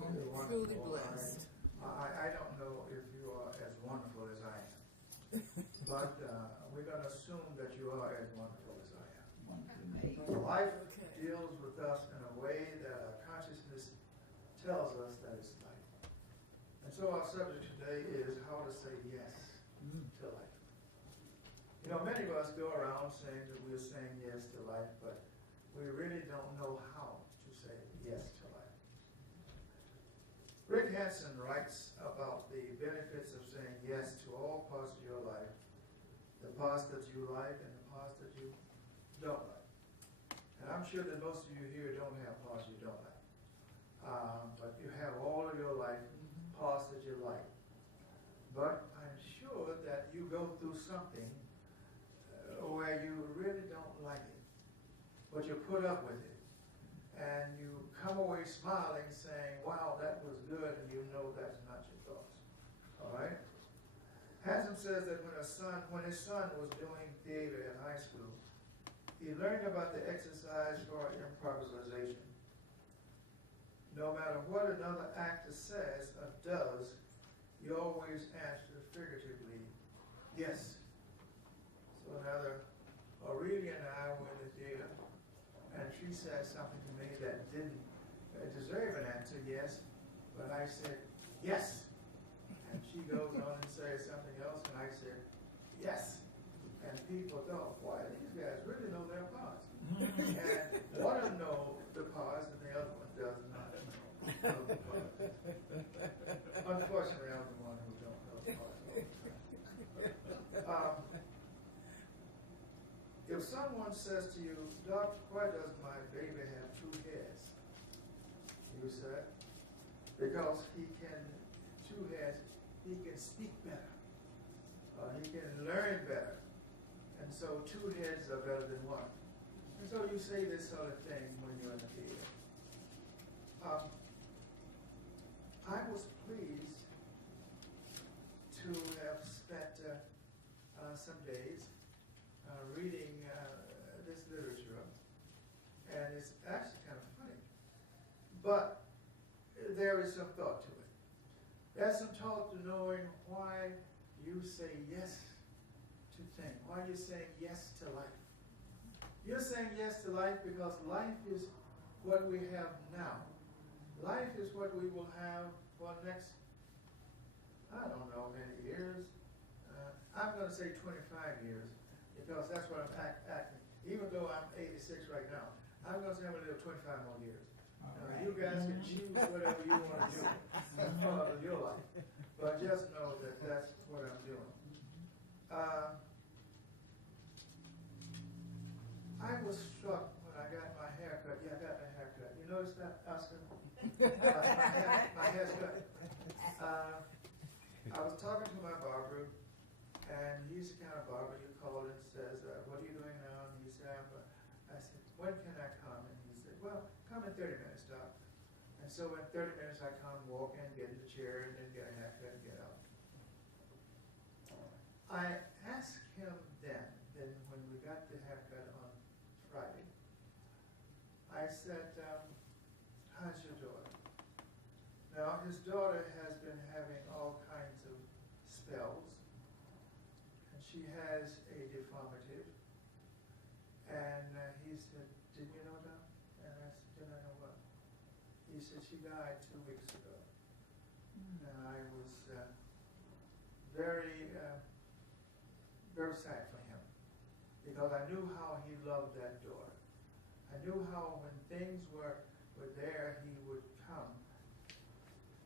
Truly blessed. I don't know if you are as wonderful as I am, but we're going to assume that you are as wonderful as I am. Life deals with us in a way that our consciousness tells us that it's life. And so our subject today is how to say yes to life. You know, many of us go around saying that we're saying yes to life, but we really don't know how to say yes to life. Rick Hansen writes about the benefits of saying yes to all parts of your life, the parts that you like and the parts that you don't like. And I'm sure that most of you here don't have parts you don't like. But you have all of your life parts that you like. But I'm sure that you go through something where you really don't like it, but you put up with it. And you come away smiling saying, wow, that was good, and you know that's not your thoughts. All right? Hansen says that when his son was doing theater in high school, he learned about the exercise for improvisation. No matter what another actor says or does, you always answer figuratively, yes. So another, Aurelia and I were in the theater, and she said something to me that didn't deserve an answer, yes, but I said, yes. And she goes on and says something else, and I said, yes. And people thought, boy, these guys really know their parts. And one of them knows the parts, and the other one does not know the parts. Unfortunately, I'm the one who don't know the parts. If someone says to you, Doc, why does my baby have two heads? You say, because two heads, he can speak better. He can learn better. And so two heads are better than one. And so you say this sort of thing when you're in the theater. I was pleased to have spent some days reading this literature, and it's actually kind of funny. But there is some thought to it. There's some thought to knowing why you say yes to things, why you're saying yes to life. You're saying yes to life because life is what we have now. Life is what we will have for the next, I don't know, many years. I'm going to say 25 years. Because that's what I'm acting. Even though I'm 86 right now, I'm going to say I'm going to live 25 more years. Right. You guys can choose whatever you want to do as part of your life. But just know that that's what I'm doing. I was struck when I got my hair cut. Yeah, I got my hair cut. You notice that, Oscar? My hair's cut. I was talking to my barber. And he's the kind of barber you call and says, what are you doing now? And he said, I said, when can I come? And he said, well, come in 30 minutes, Doc. And so in 30 minutes, I come, walk in, get in the chair, and then get a haircut and get out. I asked him then when we got the haircut on Friday, I said, how's your daughter? Now, his daughter has been having all kinds of spells. She has a deformity. And he said, didn't you know that? And I said, didn't I know what? He said, she died 2 weeks ago. And I was very, very sad for him. Because I knew how he loved that daughter. I knew how when things were there, he would come.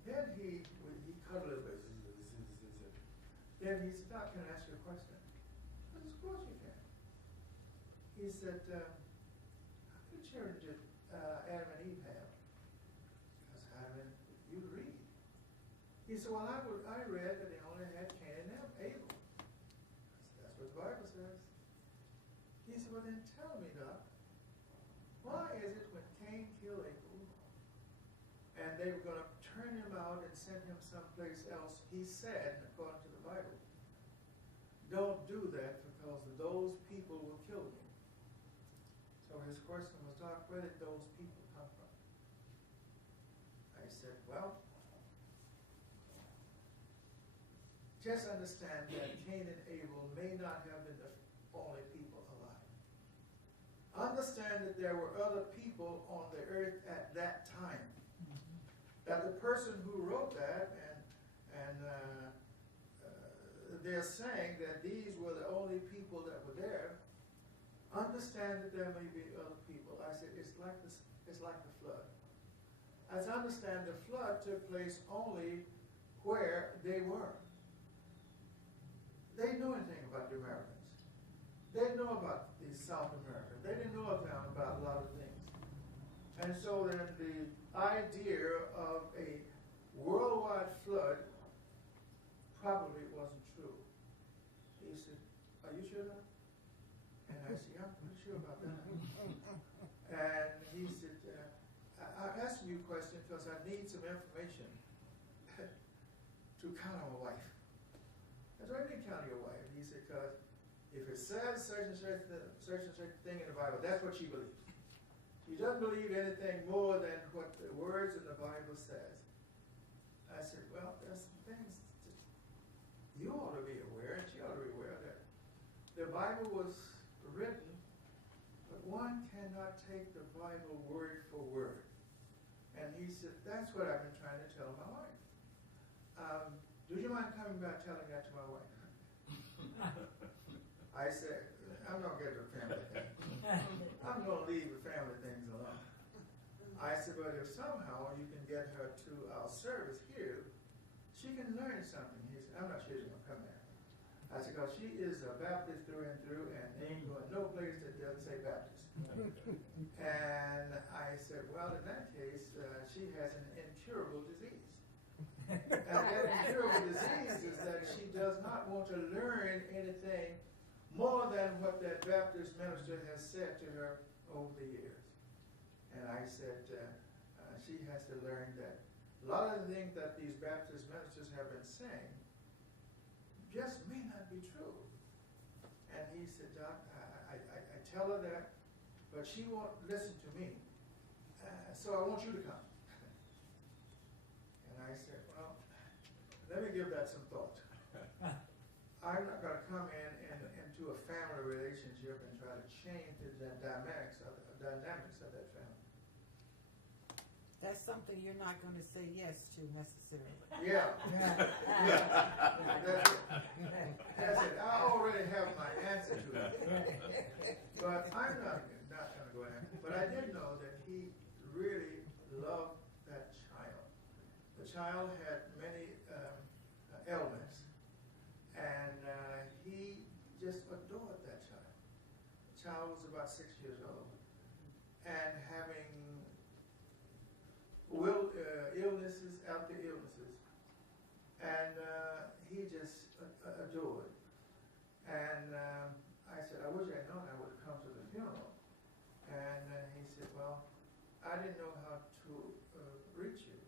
Then he cut a little bit. Then he said, Doc, can I ask you a question? I said, of course you can. He said, how many children did Adam and Eve have? I said, Adam, you read. He said, well, I read that they only had Cain and Abel. I said, that's what the Bible says. He said, well, then tell me, Doc, why is it when Cain killed Abel, and they were going to turn him out and send him someplace else, he said, according to the Bible, don't do that because those people will kill me. So his question was, Doc, where did those people come from? I said, said, well, just understand that Cain and Abel may not have been the only people alive. Understand that there were other people on the earth at that time. That the person who wrote that, and they're saying that these were the only people that were there, understand that there may be other people. I said, it's like the flood. As I understand, the flood took place only where they were. They didn't know anything about the Americans. They didn't know about the South America. They didn't know about a lot of things. And so then the idea of a worldwide flood probably wasn't true. He said, are you sure now? And I said, yeah, I'm pretty sure about that. And he said, I'm asking you a question because I need some information to count on my wife. I said, I didn't count your wife. He said, because if it says such and such thing in the Bible, that's what she believes. She doesn't believe anything more than what the words in the Bible says. I said, well, there's some things that you ought to be aware, and she ought to be aware that the Bible was written, but one cannot take the Bible word for word. And he said, that's what I've been trying to tell my wife. Do you mind coming back telling that to my wife? I said, I'm not getting a family thing. I'm going to leave the family things alone. I said, but if somehow you can get her to our service here, she can learn something. He said, I'm not sure she's going to come there. I said, because she is a Baptist through and through, and ain't going no place that doesn't say Baptist. And I said, well, in that case, she has an incurable disease. And that incurable disease is that she does not want to learn anything more than what that Baptist minister has said to her over the years. And I said, she has to learn that a lot of the things that these Baptist ministers have been saying just may not be true. And he said, Doc, I tell her that, but she won't listen to me. So I want you to come. And I said, well, let me give that some thought. I'm not going to come into a family relationship and try to change the dynamics of that family. That's something you're not going to say yes to necessarily. Yeah. That's it. I already have my answer to that. But I'm not going to go in. But I did know that he really loved that child. The child had many ailments. And he just adored that child. The child was about 6 years old and having illnesses after illnesses. And he just adored. And I said, I wish I'd known I would have come to the funeral. And he said, well, I didn't know how to reach you.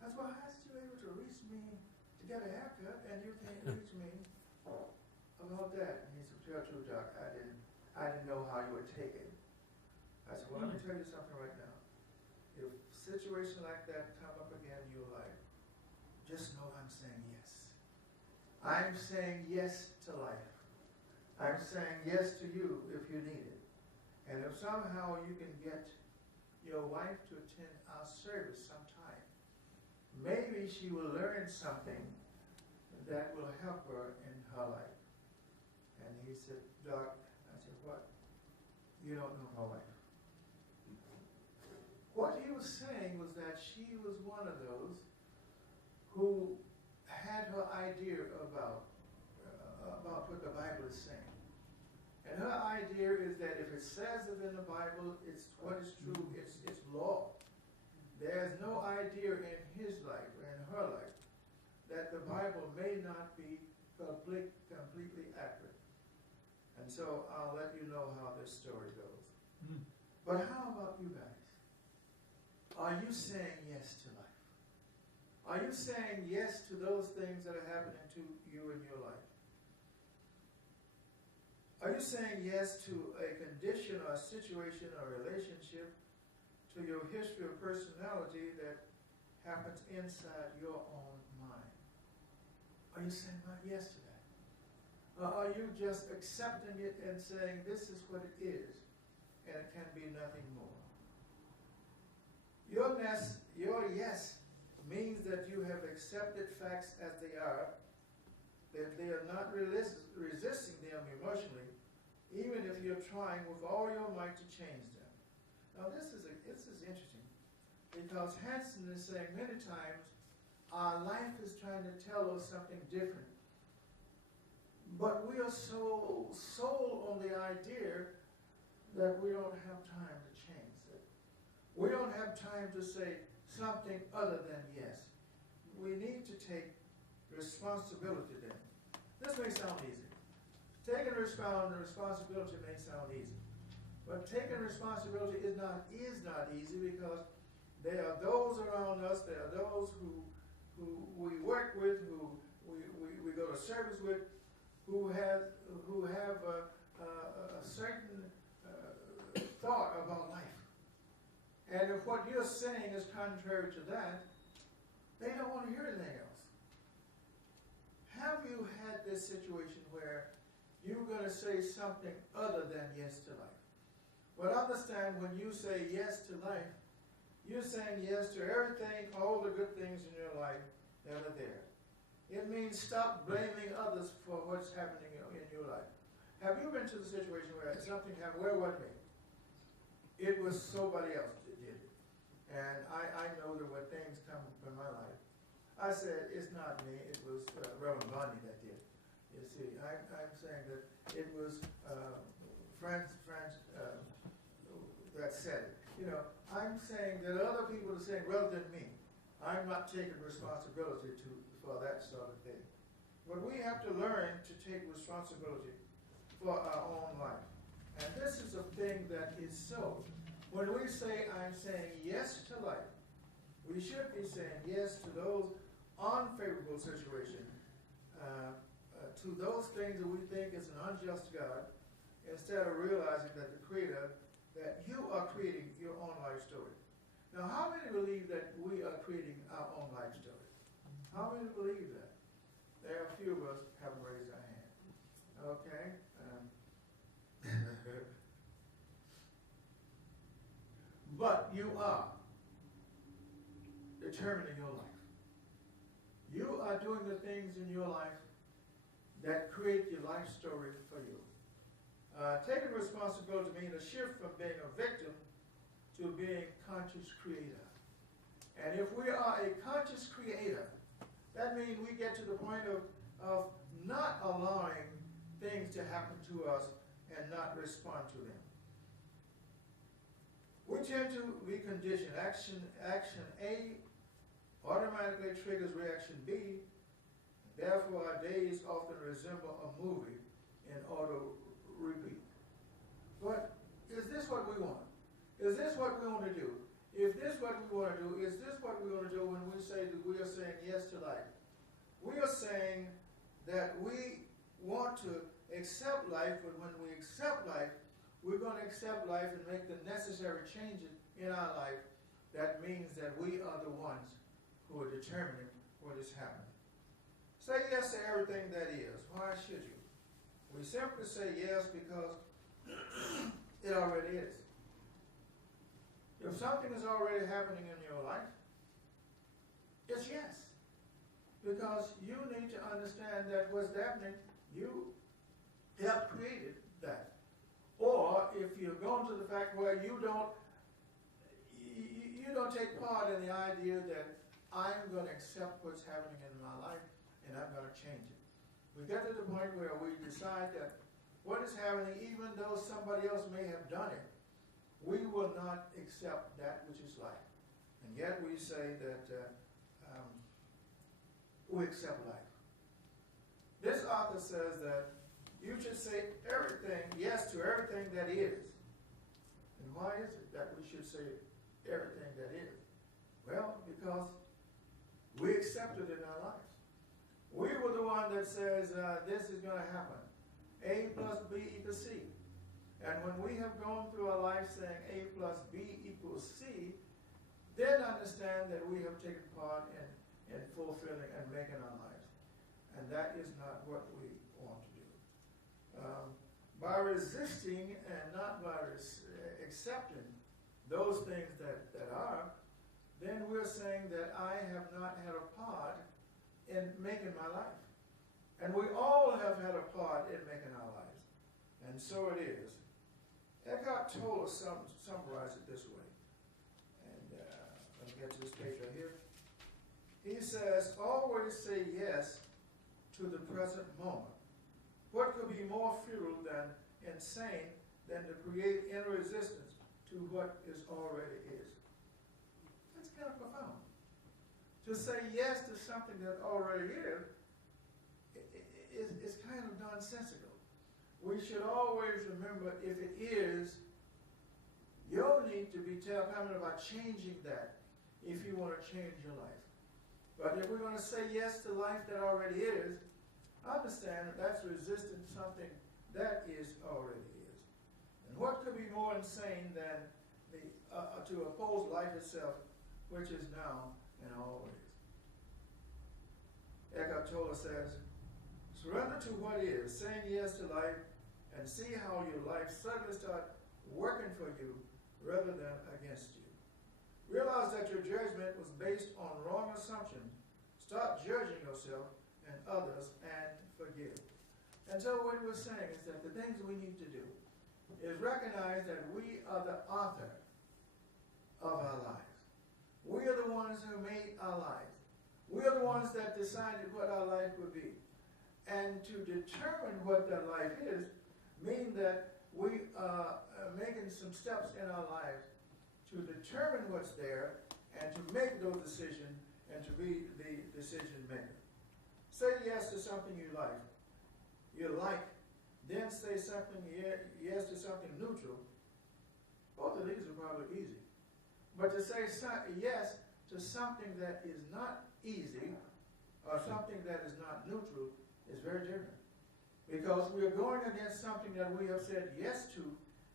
That's why I asked you able to reach me to get a haircut, and you can't reach me about that. And he said, tell you, Doc, I didn't know how you would take it. I said, well, let me tell you something right now. If a situation like that come up again in your life, just know I'm saying yes. I'm saying yes to life. I'm saying yes to you if you need it. And if somehow you can get your wife to attend our service sometime, maybe she will learn something that will help her in her life. And he said, Doc, I said, what? You don't know my wife. What he was saying was that she was one of those who had her idea about what the Bible is saying. And her idea is that if it says it in the Bible, it's what is true, it's law. There's no idea in his life or in her life that the Bible may not be completely accurate. And so I'll let you know how this story goes. But how about you guys? Are you saying yes to life? Are you saying yes to those things that are happening to you in your life? Are you saying yes to a condition or a situation or relationship, to your history or personality that happens inside your own mind. Are you saying yes to that? Are you just accepting it and saying this is what it is and it can be nothing more? Your yes means that you have accepted facts as they are, that they are not resisting them emotionally, even if you're trying with all your might to change them. Now this is interesting, because Hansen is saying many times our life is trying to tell us something different. But we are so sold on the idea that we don't have time to change it. We don't have time to say something other than yes. We need to take responsibility then. This may sound easy. Taking responsibility may sound easy. But taking responsibility is not easy, because there are those around us, there are those who we work with, who we go to service with, who have a certain thought about life. And if what you're saying is contrary to that, they don't want to hear anything else. Have you had this situation where you're going to say something other than yes to life? But understand, when you say yes to life, you're saying yes to everything, all the good things in your life that are there. It means stop blaming others for what's happening in your life. Have you been to the situation where something happened? Where was me? It was somebody else that did it. And I know that when things come in my life, I said, it's not me, it was Reverend Bonnie that did it. You see, I'm saying that it was France that said it. You know, I'm saying that other people are saying, rather than me. I'm not taking responsibility for that sort of thing. But we have to learn to take responsibility for our own life. And this is a thing that is so. When we say, I'm saying yes to life, we should be saying yes to those unfavorable situations, to those things that we think is an unjust God, instead of realizing that the Creator, that you are creating your own life story. Now, how many believe that we are creating our own life story? How many believe that? There are a few of us who haven't raised our hand. Okay? But you are determining your life. You are doing the things in your life that create your life story for you. Taking responsibility means a shift from being a victim to being conscious creator. And if we are a conscious creator, that means we get to the point of not allowing things to happen to us and not respond to them. We tend to be conditioned. Action A automatically triggers reaction B. Therefore, our days often resemble a movie in auto repeat. But is this what we want? Is this what we want to do? If this is what we want to do, is this what we're going to do when we say that we are saying yes to life? We are saying that we want to accept life, but when we accept life, we're going to accept life and make the necessary changes in our life. That means that we are the ones who are determining what is happening. Say yes to everything that is. Why should you? We simply say yes because it already is. If something is already happening in your life, it's yes. Because you need to understand that what's happening, you have created that. Or if you're going to the fact where you don't take part in the idea that I'm going to accept what's happening in my life and I'm going to change it. We get to the point where we decide that what is happening, even though somebody else may have done it, we will not accept that which is life. And yet we say that we accept life. This author says that you should say everything, yes to everything that is. And why is it that we should say everything that is? Well, because we accept it in our lives. We were the one that says this is going to happen. A plus B equals C. And when we have gone through our life saying A plus B equals C, then understand that we have taken part in fulfilling and making our lives. And that is not what we want to do. By resisting and not by accepting those things that are, then we're saying that I have not had a part in making my life. And we all have had a part in making our lives. And so it is. Eckhart Tolle summarized it this way. And let me get to this page right here. He says, always say yes to the present moment. What could be more futile than insane than to create inner resistance to what is already is? That's kind of profound. To say yes to something that already is kind of nonsensical. We should always remember, if it is, you'll need to be coming about changing that if you want to change your life. But if we're going to say yes to life that already is, understand that that's resisting something that is already is. And what could be more insane than to oppose life itself, which is now and always? Eckhart Tolle says, surrender to what is, saying yes to life, and see how your life suddenly starts working for you rather than against you. Realize that your judgment was based on wrong assumptions. Stop judging yourself and others and forgive. And so what we're saying is that the things we need to do is recognize that we are the author of our lives. We are the ones who made our lives. We are the ones that decided what our life would be. And to determine what that life is means that we are making some steps in our lives to determine what's there and to make those decisions and to be the decision maker. Say yes to something you like, then say something yes to something neutral. Both of these are probably easy. But to say yes to something that is not easy or something that is not neutral is very different. Because we are going against something that we have said yes to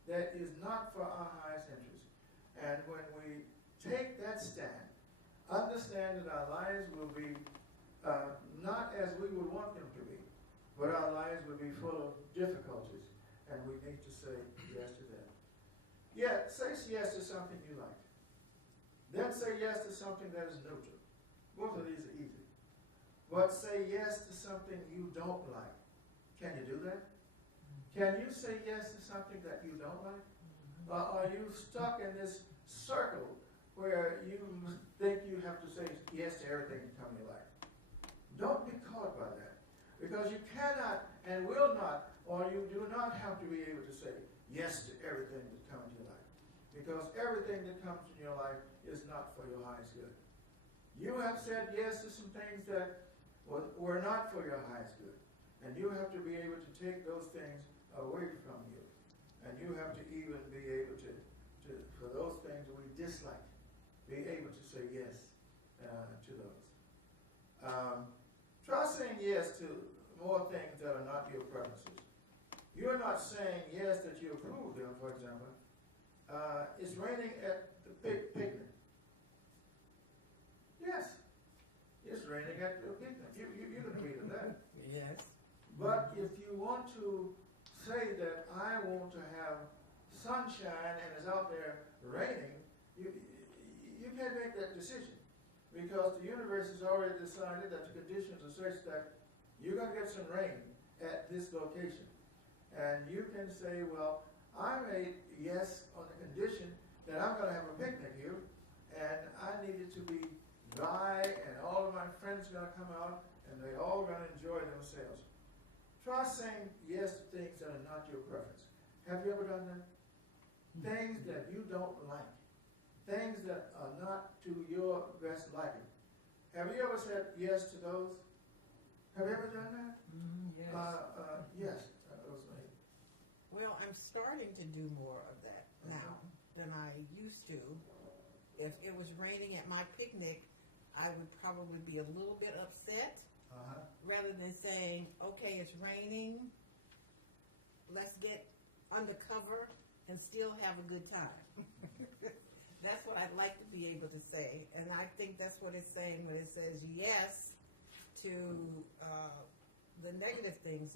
that is not for our highest interest. And when we take that stand, understand that our lives will be not as we would want them to be, but our lives will be full of difficulties, and we need to say yes to that. Yet, say yes to something you like. Then say yes to something that is neutral. Both of these are easy. But say yes to something you don't like. Can you do that? Can you say yes to something that you don't like? Are you stuck in this circle where you think you have to say yes to everything that comes in your life? Don't be caught by that. Because you cannot and will not, or you do not have to be able to say yes to everything that comes in your life. Because everything that comes in your life is not for your highest good. You have said yes to some things that were not for your highest good. And you have to be able to take those things away from you. And you have to even be able to for those things we dislike, be able to say yes to those. Try saying yes to more things that are not your preferences. You're not saying yes that you approve them, for example. It's raining at the picnic. Yes. It's raining at the picnic. You can agree to that. Yes. But if you want to say that I want to have sunshine and it's out there raining, you can't make that decision. Because the universe has already decided that the conditions are such that you're going to get some rain at this location. And you can say, well, I made yes on the condition that I'm going to have a picnic here, and I need it to be dry, and all of my friends are going to come out, and they're all going to enjoy themselves. Try saying yes to things that are not your preference. Have you ever done that? Things that you don't like. Things that are not to your best liking. Have you ever said yes to those? Have you ever done that? Yes. Yes, that was me. Well, I'm starting to do more of that now than I used to. If it was raining at my picnic, I would probably be a little bit upset. Rather than saying, okay, it's raining, let's get undercover and still have a good time. That's what I'd like to be able to say, and I think that's what it's saying when it says yes to the negative things,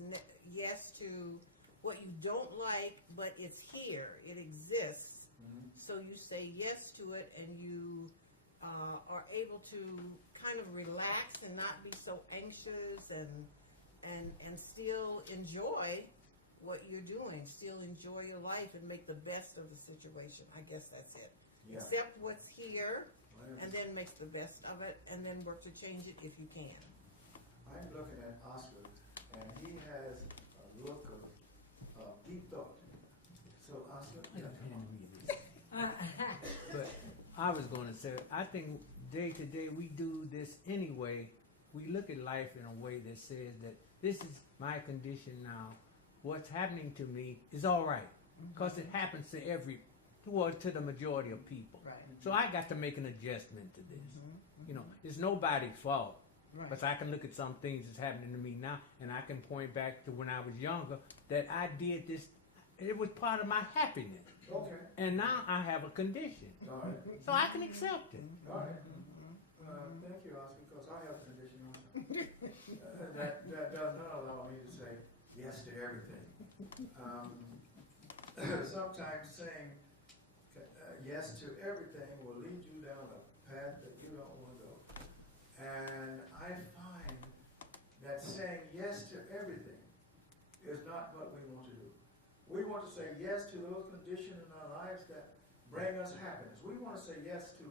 yes to what you don't like, but it's here, it exists. Mm-hmm. So you say yes to it, and you are able to kind of relax and not be so anxious, and still enjoy what you're doing, still enjoy your life and make the best of the situation. I guess that's it. Yeah. Accept what's here, and then make the best of it, and then work to change it if you can. I'm looking at Oscar, and he has a look of deep thought. So, Oscar, But I was going to say, I think day to day we do this anyway. We look at life in a way that says that this is my condition now. What's happening to me is all right, because it happens to to the majority of people. Right. So I got to make an adjustment to this. You know, it's nobody's fault. Right. But I can look at some things that's happening to me now, and I can point back to when I was younger that I did this. It was part of my happiness. okay. And now I have a condition. All right. So I can accept it. All right. Thank you, Oscar, because I have a condition also. That does not allow me to say yes to everything. Sometimes saying yes to everything will lead you down a path that you don't want to go. And I find that saying yes to everything is not what we want to do. We want to say yes to those conditions in our lives that bring us happiness. We want to say yes to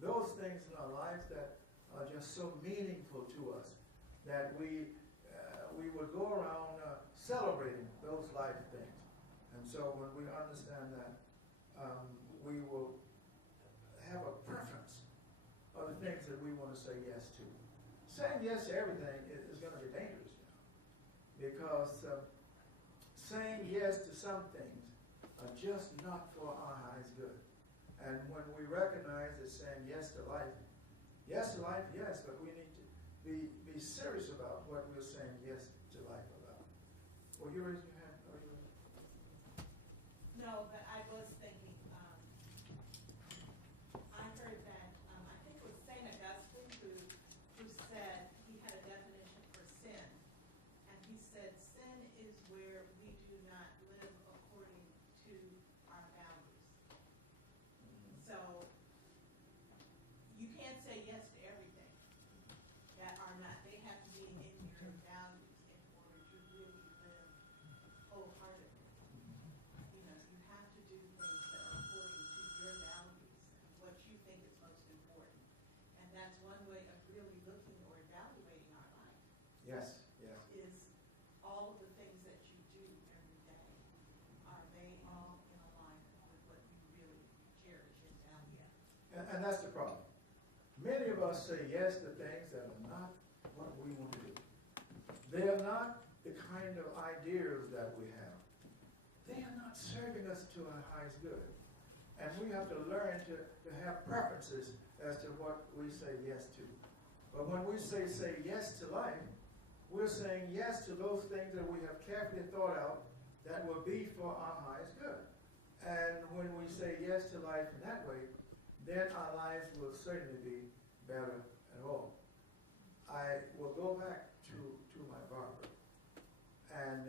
those things in our lives that are just so meaningful to us that we would go around celebrating those life things. And so when we understand that, we will have a preference of the things that we want to say yes to. Saying yes to everything is going to be dangerous now, because saying yes to some things are just not for our highest good. And when we recognize that saying yes to life, yes, but we need to be serious about what we're saying yes to life about. Well, you raised your hand. No, but I was thinking, I heard that, I think it was St. Augustine who said he had a definition for sin. And he said, sin is where we do not live according to our values. So you can't say yes to everything that are not, they have to be in your values in order to really live wholeheartedly. You know, you have to do things that are according to your values and what you think is most important. And that's one way of really looking or evaluating our life, Yes, yes. is all of the things that you do every day, are they all in alignment with what you really cherish and value? And that's the problem. Many of us say yes to things that are not what we want to do. They are not the kind of ideas that we have. They are not serving us to our highest good. And we have to learn to have preferences as to what we say yes to. But when we say yes to life, we're saying yes to those things that we have carefully thought out that will be for our highest good. And when we say yes to life in that way, then our lives will certainly be better at all. I will go back to my barber. And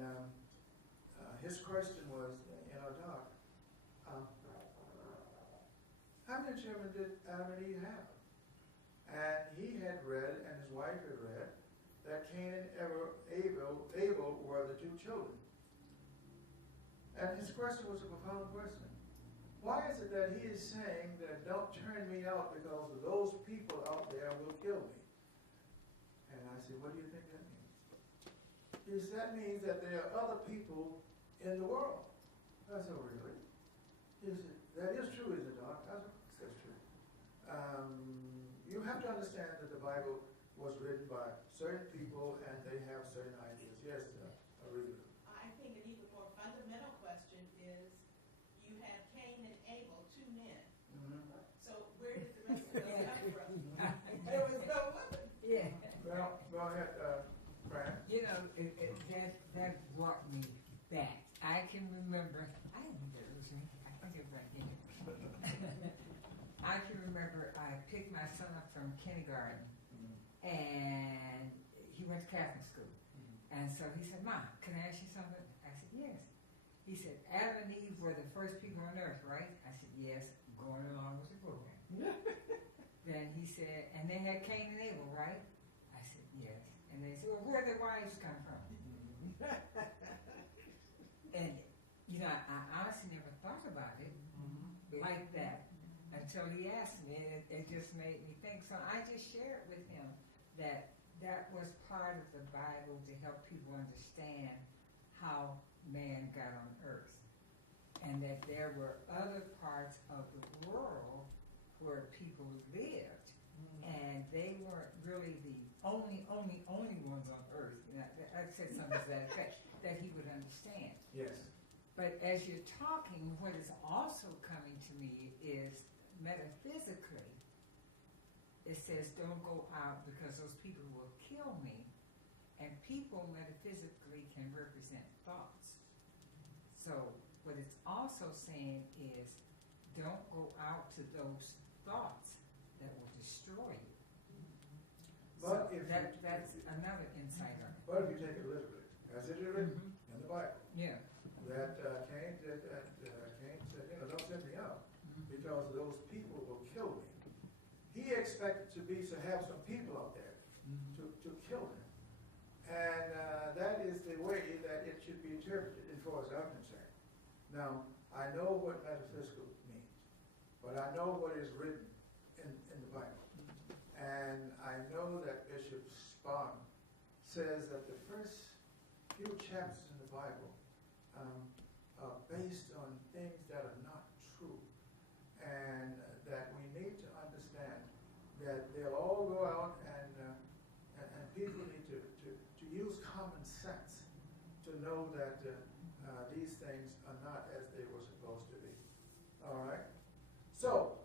his question was, Doc, how many children did Adam and Eve have? And he had read, and his wife had read, that Cain and Abel were the two children. And his question was a profound question. Why is it that he is saying that don't turn me out because those people out there will kill me? And I said, what do you think that means? He said, that means that there are other people in the world. I said, oh, really? He said, that is true, is it, Doc? I said, that's true. You have to understand that the Bible was written by certain people and they have certain ideas. Yes, Aretha. I think an even more fundamental question is, you have Cain and Abel, two men. Mm-hmm. So where did the rest of those come from? There was no woman. Yeah, Well, go ahead, Fran. you know, that brought me back. I can remember, I didn't think it was me. I think it was right here. kindergarten, and he went to Catholic school. And so he said, "Mom, can I ask you something?" I said, "Yes." He said, "Adam and Eve were the first people on earth, right?" I said, "Yes," going along with the program. Then he said, "And they had Cain and Abel, right?" I said, "Yes." And they said, "Well, where did their wives come from?" And, you know, I honestly never thought about it like that until he asked me, and it just made me think. So I just shared with him that that was part of the Bible to help people understand how man got on earth, and that there were other parts of the world where people lived, and they weren't really the only ones on earth. You know, I said something to that effect, that he would understand. Yes. But as you're talking, what is also coming to me is metaphysically, it says, "Don't go out because those people will kill me." And people metaphysically can represent thoughts. So what it's also saying is, don't go out to those thoughts that will destroy you. But So if that's another insight on it. But if you take it literally, as it is written in the Bible, Yeah. that Cain said, "Don't send me out because those people will kill me." He expected to have some people out there to kill him, and that is the way that it should be interpreted, as far as I'm concerned. Now, I know what metaphysical means, but I know what is written in the Bible, and I know that Bishop Spong says that the first few chapters in the Bible are based on things that are not true, and that we need to understand that they'll all go out and people need to use common sense to know that these things are not as they were supposed to be. All right? So,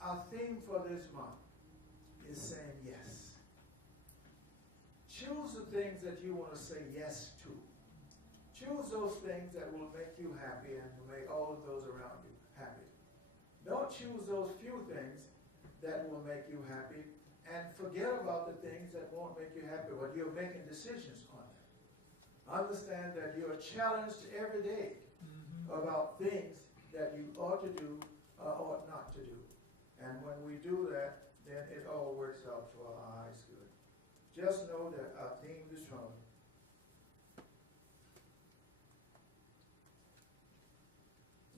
our theme for this month is saying yes. Choose the things that you want to say yes to. Choose those things that will make you happy and will make all of those around you happy. Don't choose those few things that will make you happy and forget about the things that won't make you happy, but you're making decisions on them. Understand that you're challenged every day about things that you ought to do or ought not to do. And when we do that, then it all works out for our highest good. Just know that our theme this morning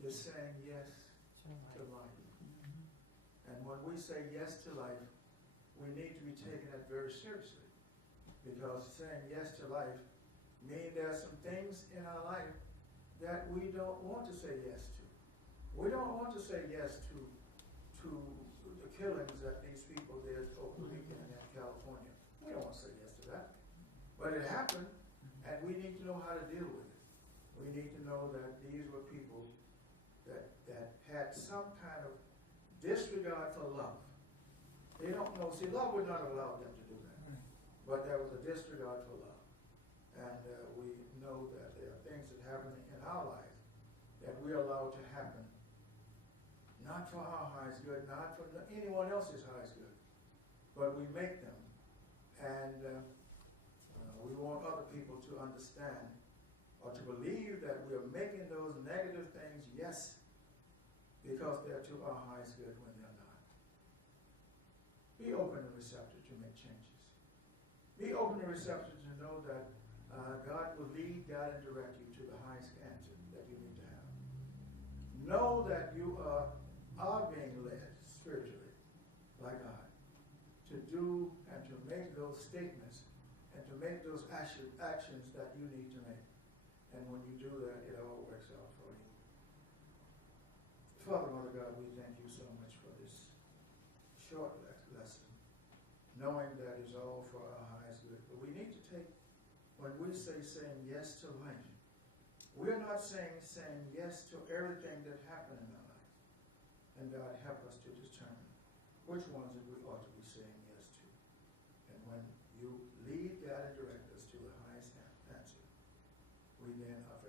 is saying yes to life. And when we say yes to life, we need to be taking that very seriously. Because saying yes to life means there are some things in our life that we don't want to say yes to. We don't want to say yes to the killings that these people did over the weekend in California. We don't want to say yes to that. But it happened, and we need to know how to deal with it. We need to know that these were people that had some kind of disregard for love. They don't know. See, love would not have allowed them to do that. But there was a disregard for love. And we know that there are things that happen in our lives that we allow to happen, not for our highest good, not for anyone else's highest good, but we make them. And we want other people to understand or to believe that we are making those negative things, yes, because they're to our highest good when they're not. Be open and receptive to make changes. Be open and receptive to know that God will lead, guide, and direct you to the highest answer that you need to have. Know that you are being led spiritually by God to do and to make those statements and to make those actions that you need to make. And when you do that, it all works out for you. Father, Mother God, we thank you so much for this short lesson, knowing that it's all for our highest good. But we need to take, when we say saying yes to life, we're not saying yes to everything that happened in our life. And God, help us to determine which ones that we ought to be saying yes to. And when you lead, guide, and direct us to the highest answer, we then are